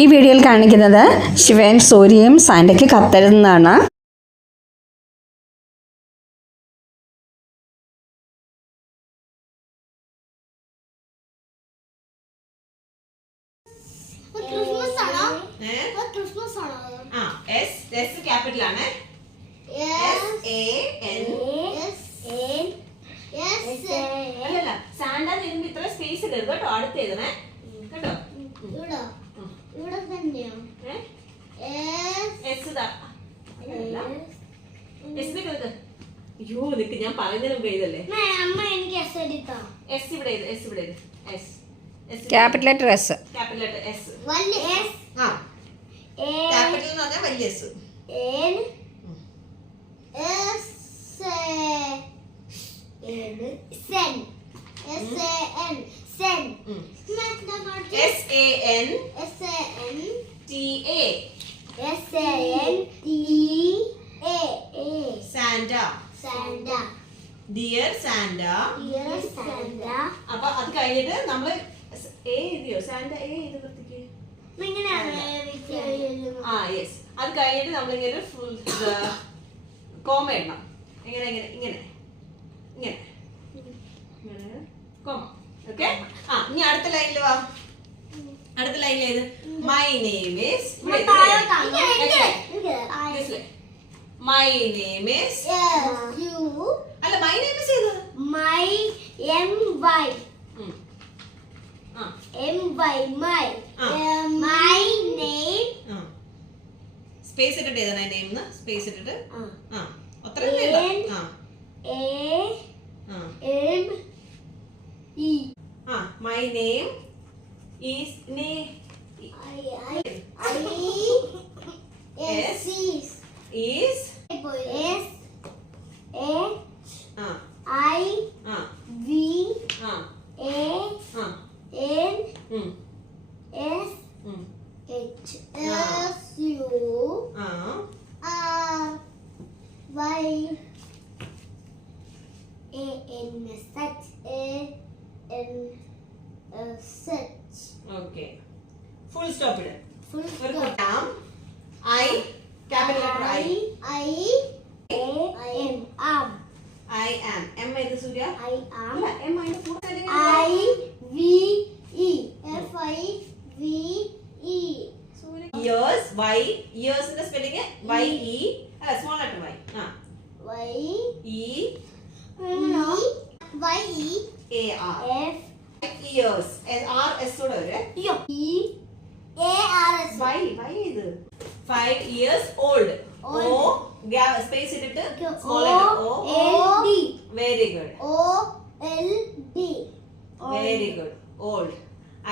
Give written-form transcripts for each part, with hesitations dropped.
ഈ വീഡിയോയിൽ കാണിക്കുന്നത് ശിവൻ സൂര്യയും സാന്റയ്ക്ക് കത്തെഴുതുന്നതാണ്. ഞാൻ പറയുന്നതിന് മുമ്പ് എഴുതല്ലേ? Capital letter S. Capital letter S. Capital എന്ന് പറഞ്ഞാൽ വലിയ എസ്. Santa. Dear Santa. അപ്പൊ അത് കഴിഞ്ഞിട്ട് നമ്മള് എഴുതിയോ? സാന്റ എഴുതിക്ക്. യെസ്. അത് കഴിഞ്ഞിട്ട് നമ്മളിങ്ങനെ ഫുൾ കോമ ഇടണം. ഇങ്ങനെ കോമ. ഓക്കെ. ഇനി അടുത്ത ലൈനിൽ വാ. അടുത്ത ലൈനിൽ ഏത്? My name is. My name is. You. അല്ല, my name is ഏത്? My my. My. My name. Space ഇട്ടിട്ട് ഏതാണ് നെയിം എന്ന്? സ്പേസ് ഇട്ടിട്ട് അത്രയല്ലേ? My name is is Okay. Full stop it. Full stop. I. Capital letter I. Am. I am. M is Surya. I am. M is full spelling. I-V-E. F-I-V-E. Years. Y. Years in the spelling. Y-E. Small letter Y. Y-E. Y-E-A-R. F. Years. R. S. E-A-R-S. Y is 5 years old. O. Space it. Small letter O. O-L-D. Very good. O-L-D. Very good. Old.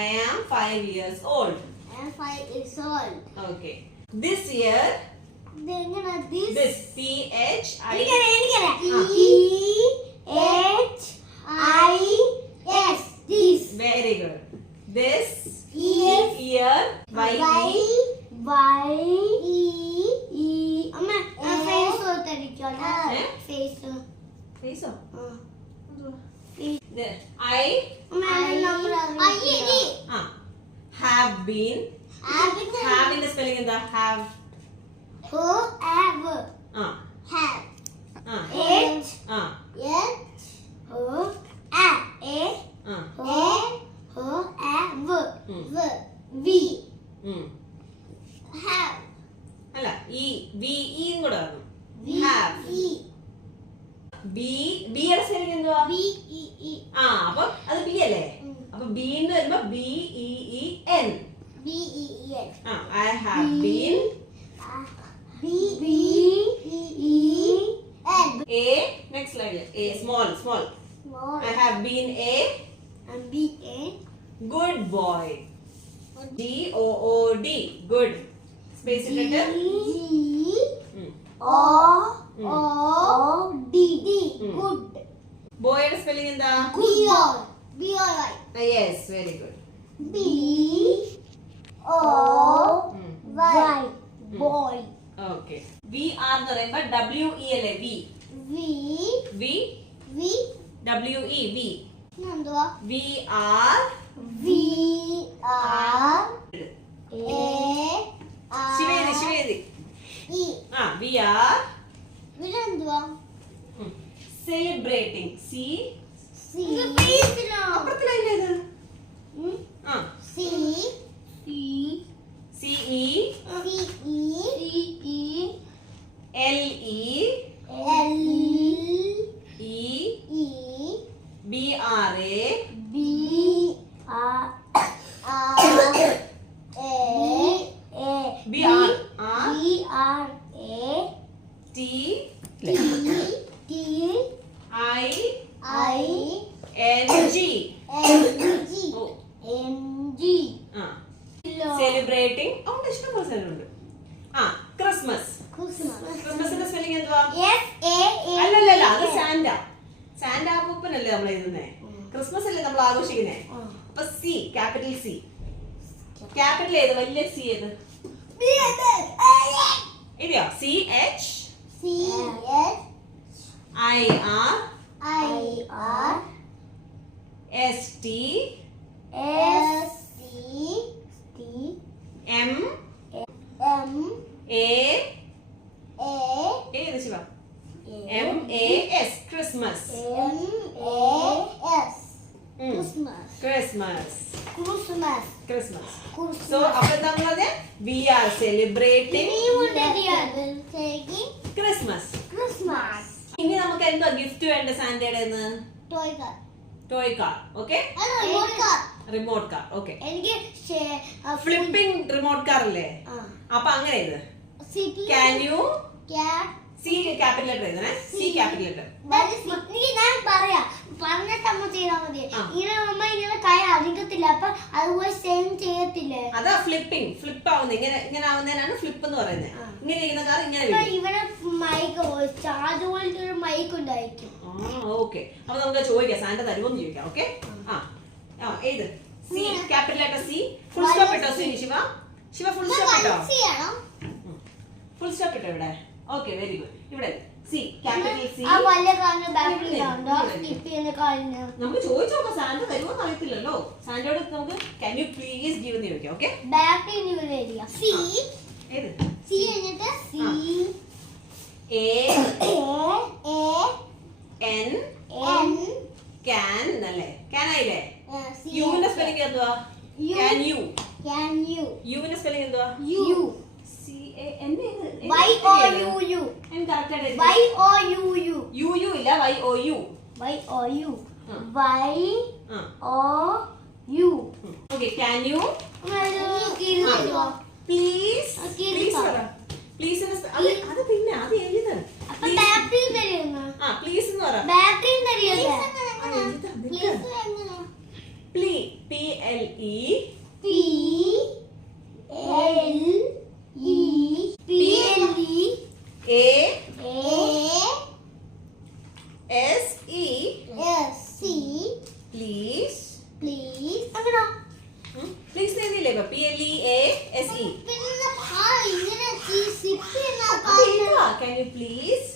I am 5 years old. I am 5 years old. Okay. This year. This. P-H-I. P-H-I-S. This. Very good. This year. Y-E-E. അമ്മ face ഓർത്തിരിക്കോടാ. Face. Face. I. Have been. Have in the spelling in the have. Have. Have. H. Ah. H. V. Have. അല്ല ഈ V ഇയും കൂടെ വരണം. Have. B യുടെ spelling എന്തുവാ? B-E-E. അപ്പൊ അത് ബി അല്ലേ? അപ്പൊ ബി എന്ന് വരുമ്പോ B-E-E-N. B-E-E-N. I have been. B-E-E-N. A. Next slide. A. Small. I have been a. B-A. Good boy. G-O-O-D. Good. Space it. G-O-O-D. Good. Boy യുടെ spelling എന്താ? B-O-Y. Yes, very good. B-O-Y. Boy. Okay. V R എന്ന് പറയുമ്പോൾ W-E അല്ലേ? V. W-E. V. എന്തുവാ? V-R. ശിവേദി E. we are ഇതെന്തുവാ? celebrating. C. അപ്പുറത്തിലല്ലേ ഇത്? ആ C. C E L E E B R A B R T I N G. Oh. ആ celebrating അവിടെ ഇഷ്ടംപോലെ സ്ഥലമുണ്ട്. ആ ക്രിസ്മസ്. ക്രിസ്മസിന്റെ സ്പെല്ലിംഗ് എന്തുവാ? അല്ലല്ല അത് സാന്റ അപ്പൂപ്പനല്ലേ നമ്മൾ എഴുതുന്നേ. ക്രിസ്മസ് അല്ലേ നമ്മൾ ആഘോഷിക്കുന്നേ. അപ്പൊ സി, ക്യാപിറ്റൽ സി. ക്യാപിറ്റൽ ഏത്? വലിയ സി ഏത്? ഇതെയോ? C H I R S T M A ഏത് Shiva? M A S Christmas. Christmas. So അപ്പൊ എന്താ വി ആർ സെലിബ്രേറ്റിംഗ് ക്രിസ്മസ്. ഇനി നമുക്ക് എന്താ ഗിഫ്റ്റ് വേണ്ട സാന്റയുടെ? Toy car. Okay, remote car. Okay, flipping remote car അല്ലേ? അപ്പൊ അങ്ങനെ ഇത് can you C capital letter എഴുതണേ. C capital letter. ഞാൻ പറയാം, പറഞ്ഞിട്ടമ്മ ചെയ്താൽ മതി. ഇങ്ങനെ അമ്മ ഇങ്ങനെ കൈ അധികത്തില്ല, അപ്പൊ അതുപോലെ സെയിം ചെയ്യത്തില്ലേ? അതാ ഫ്ലിപ്പിംഗ്. ഫ്ലിപ്പ് ആവുന്നത് ഇങ്ങനെ ആവുന്നതിനാണ് ഫ്ലിപ്പ് എന്ന് പറയുന്നത്. ഇങ്ങനെ ഇരിക്കുന്ന കാർ ഇങ്ങനെ ഇവിടെ മൈക്ക് ചാർജ് പോലത്തെ ഒരു മൈക്ക് ഉണ്ടായിരിക്കും. ഓക്കെ, അപ്പൊ നമുക്ക് ചോദിക്കാം, സാന്റ തരുമോന്ന് ചോദിക്കാം. ഓക്കെ, ഏത്? C capital letter C. Full stop ഇട്ടോ ശിവ? ഫുൾ സ്റ്റോപ്പ് ഇട്ടോ? ഫുൾ സ്റ്റോപ്പ് ഇട്ടോ ഇവിടെ? Okay, very good. ഇവിടെ സി ക്യാപിറ്റൽ സി. നമുക്ക് ചോദിച്ചു നോക്കാം, സാന്റ തരുമോന്ന് അറിയത്തില്ലല്ലോ. സാന്റയോട് നമുക്ക് ക്യാൻ യു പ്ലീസ് ഗിവ് എന്ന് ചോദിക്കാം. ഓക്കെ, ഏത്? A N can അല്ലേ? Can ആയില്ലേ? യുവിന്റെ സ്പെല്ലിംഗ് എന്തുവാ? Can you? യുവിന്റെ സ്പെല്ലിംഗ് എന്തുവാ? C A N ഏത്? N correct ആയിട്ട് എഴുതി. U ഇല്ല, Y O U. Okay, can you please പറ. പ്ലീസ് അത് പിന്നെ അത് എഴുത. പ്ലീസ് എന്ന് പറ. PLE ASE please. പ്ലീസ് എഴുതിയില്ലേ? PLEASE. Can you please?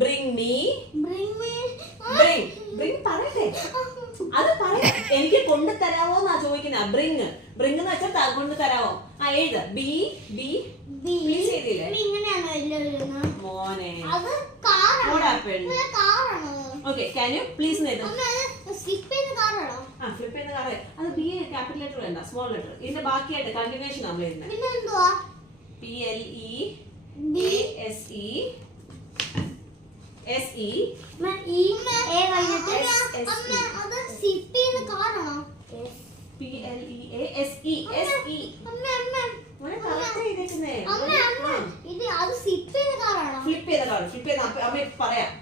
Bring me. Bring പറയട്ടെ. അത് പറയാ. എനിക്ക് കൊണ്ട് തരാവോ എന്നാ ചോദിക്കുന്നത്. ബ്രിങ് എന്ന് വെച്ചാൽ കൊണ്ട് തരാവോ? ഏത്? ബി പ്ലീസ് എഴുതിയില്ലേ? മോനെ okay, can you please flip ചെയ്യുന്ന കാർ. അത് ബി ക്യാപിറ്റൽ ലെറ്റർ വേണ്ട, സ്മോൾ ലെറ്റർ. ഇതിന്റെ ബാക്കിയായിട്ട് കണ്ടിന്യൂഷൻ നമ്മൾ എഴുതുന്നത്. PLEASE പറയാം.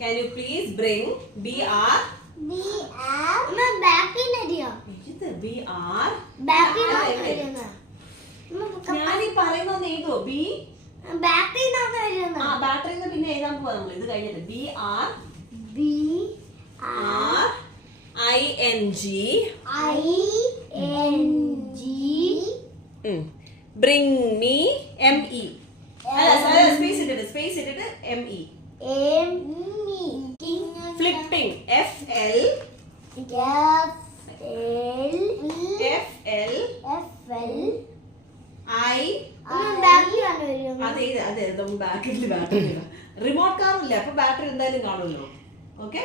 Can you please bring BR? ഞാനീ പറയുന്ന എഴുതോ? ബാറ്ററി പിന്നെ എഴുതാൻ പോവാ നമ്മൾ. ഇത് കഴിഞ്ഞിട്ട് BRING bring me ME. Space ഇട്ടിട്ട് ME. flipping FL remote car ഇല്ല, അപ്പൊ ബാറ്ററി എന്തായാലും കാണുമല്ലോ. ഓക്കെ,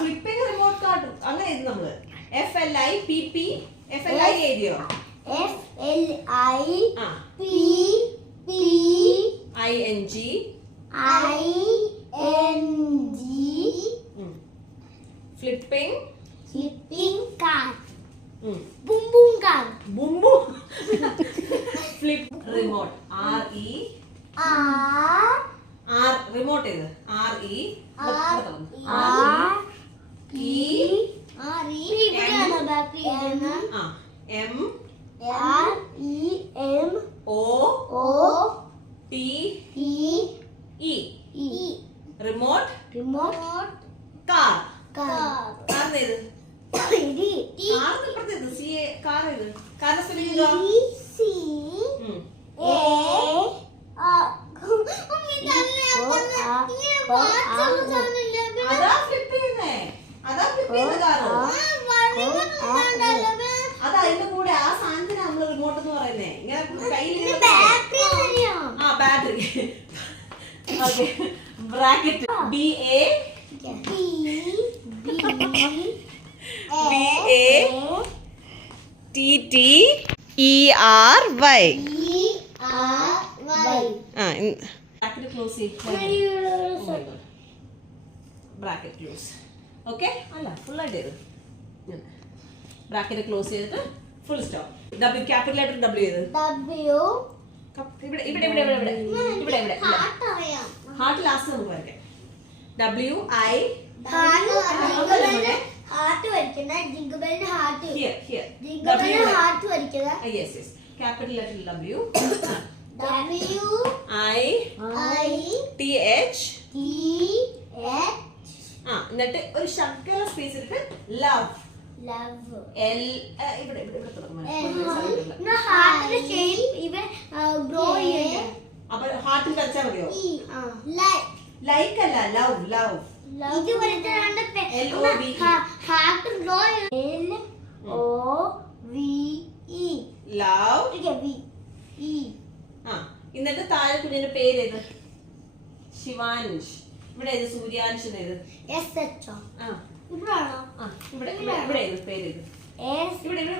ഫ്ലിപ്പിംഗ് റിമോട്ട് കാർ അങ്ങനെ എഴുതി നമ്മള്. FLIPP, FLI എഴുതിയോ? ING flipping car. ബുംബു ഫ്ലിപ്പ് റിമോട്ട് റിമോട്ട് ഏത്? RE remote car. കാർ ഏത്? കാറിന്റെ സ്പെല്ലിംഗ് അതാ ഫ്ലിപ്പ് ചെയ്യുന്നേ, അതാ ഫ്ലിപ്പ് ചെയ്യുന്ന കാറ്. അത് അതിന്റെ കൂടെ ആ സാധനത്തിന് നമ്മള് റിമോട്ട് എന്ന് പറയുന്നേ. ഇങ്ങനെ കയ്യിൽ battery. Okay, bracket BATRY bracket close ചെയ്യും. Bracket close. ഓക്കെ, അല്ല ഫുൾ ആയിട്ട് ചെയ്ത് ബ്രാക്കറ്റ് ക്ലോസ് ചെയ്തിട്ട് full stop. W, capital letter W ചെയ്ത് ഇവിടെ ഇവിടെ ഇവിടെ ഇവിടെ ഇവിടെ ഇവിടെ ഇവിടെ ഹാർട്ട് ലാസ്റ്റ് നമുക്ക് വരയ്ക്കാം. WI ഹാർട്ട് വരയ്ക്കുന്ന ജിംഗിൾബെല്ലിന്റെ ഹാർട്ട്. here ജിംഗിൾബെല്ലിന്റെ ഹാർട്ട് വരയ്ക്കുന്ന. yes capital letter W WI TH എന്നിട്ട് ഒരു ശകല സ്പേസ് ഇട്ടിട്ട് ലവ് L ഇവിടെ ഇവിടെ ഇവിടെ തുടങ്ങും. ഹാർട്ടിന്റെ ഷേപ്പ് ഇവിടെ ഗ്രോ ചെയ്യണം. അപ്പോൾ ഹാർട്ടിൽ വെച്ചാൽ മതിയോ? ലൈക്ക് അല്ല, ലവ് ലവ് ഇത് വരയ്ക്കാനാണ് LOVE heart grow LOVE love. എന്നിട്ട് താഴെ കുഞ്ഞിന്റെ പേര് ഏത്? ശിവാൻഷ്. ഇവിടെ ഏത്? സൂര്യാൻഷ് ഏത്? SH ഇവിടാണോ? ഇവിടെ ഇവിടെ ഏത് പേര് ഏത്? ഇവിടെ ഇവിടെ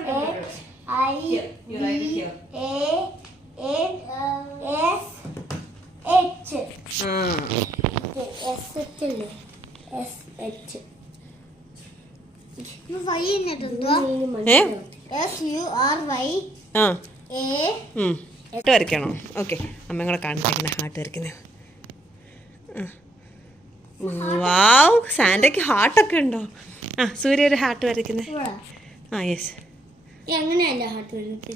ഹാർട്ട് വരയ്ക്കണോ? ഓക്കെ, അമ്മങ്ങളെ കാണിച്ചിങ്ങനെ ഹാർട്ട് വരയ്ക്കുന്നത്. വാവ്, സാൻഡയ്ക്ക് ഹാർട്ടൊക്കെ ഉണ്ടോ? സൂര്യ ഒരു ഹാർട്ട് വരയ്ക്കുന്നത്. യെസ്, എങ്ങനെയല്ല ഹാർട്ട് വരുന്നത്?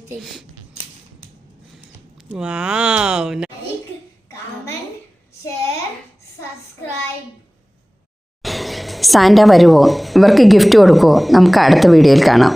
Wow. Comment, share, subscribe. Santa വരുമോ? ഇവർക്ക് ഗിഫ്റ്റ് കൊടുക്കുമോ? നമുക്ക് അടുത്ത വീഡിയോയിൽ കാണാം.